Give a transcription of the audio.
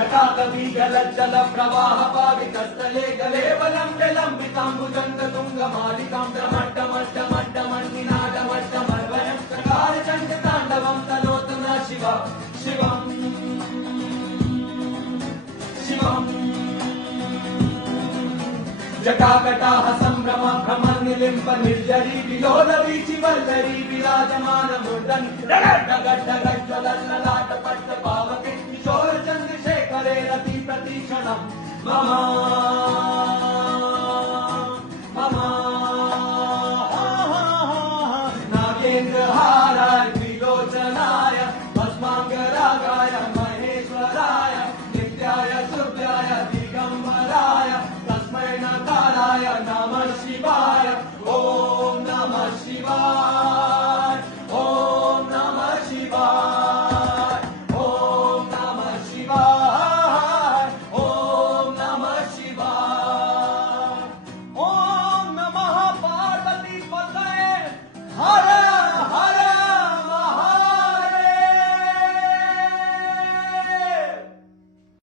जटाकवीगलज्जल प्रवाह पावितस्थले गलेवलं विलम्बिताम्बुजङ्गतुङ्गमालिकां त्रमट्टमट्टमट्टमन्निनादमट्टमर्वयं चकारचण्डताण्डवं तनोतु न शिव शिवम् शिवम् जटाकटाह सम्भ्रम भ्रमन्निलिम्ब निर्जरी विलोलवीचि वल्लरी विराजमान मूर्धन् डगड्डगज्ज्वलल्ललाटपट्ट पावके किशोर चन्द्रशेखरे रति प्रतीक्षणम् मम